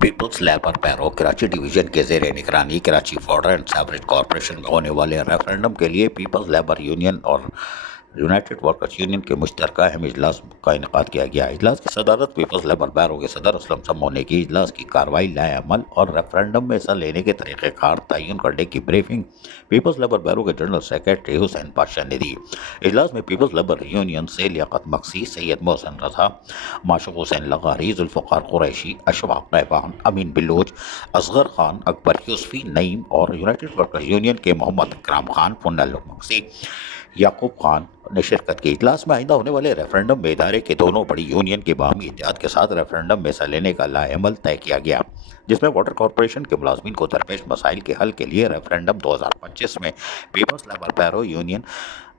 Peoples labour پیرو Karachi division کے زیر نگرانی Karachi water and sewerage corporation میں ہونے والے ریفرنڈم کے لیے پیپلز لیبر یونین اور یونائٹڈ ورکرز یونین کے مشترکہ اہم اجلاس کا انعقاد کیا گیا۔ اجلاس کی صدارت پیپلز لیبر پیرو کے صدر اسلم سمو نے کی۔ اجلاس کی کارروائی لائحہ عمل اور ریفرنڈم میں حصہ لینے کے طریقہ کار تعین کرنے کی بریفنگ پیپلز لیبر پیرو کے جنرل سیکرٹری حسین پاشا نے دی۔ اجلاس میں پیپلز لیبر یونین سے لیاقت مکسی، سید محسن رضا، ماشق حسین لغاری، ذوالفقار قریشی، اشفاق قیبان، امین بلوچ، اصغر خان، اکبر یوسفی، نعیم اور یونائٹڈ ورکرز یونین کے محمد اکرام خان، پنل مکسی، یعقوب خان نے شرکت کی۔ اجلاس میں آئندہ ہونے والے ریفرنڈم میں ادارے کے دونوں بڑی یونین کے باہمی اتحاد کے ساتھ ریفرنڈم میں حصہ لینے کا لائحہ عمل طے کیا گیا، جس میں واٹر کارپوریشن کے ملازمین کو درپیش مسائل کے حل کے لیے ریفرنڈم 2025 میں پیپلز لیبر پیرو یونین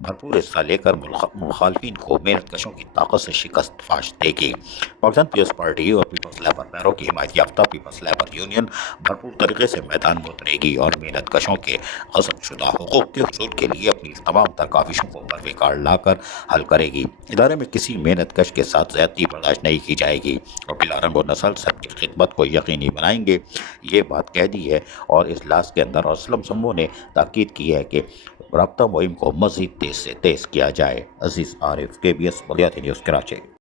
بھرپور حصہ لے کر مخالفین کو محنت کشوں کی طاقت سے شکست فاش دے گی۔ پاکستان پیپلز پارٹی اور پیپلز لیبر پیرو کی حمایت یافتہ پیپلز لیبر یونین بھرپور طریقے سے میدان میں اترے گی اور محنت کشوں کے غصب شدہ حقوق کے حصول کے لیے اپنی تمام تر کاوشوں کو پروکار لا کر حل کرے گی۔ ادارے میں کسی محنت کش کے ساتھ زیادتی برداشت نہیں کی جائے گی اور بلا رنگ و نسل سب کی خدمت کو یقینی بنائیں گے، یہ بات کہہ دی ہے۔ اور اجلاس کے اندر اسلم سمو نے تاکید کی ہے کہ رابطہ مہم کو مزید تیز سے تیز کیا جائے۔ عزیز عارف، KBS بلیاتی نیوز، کراچی۔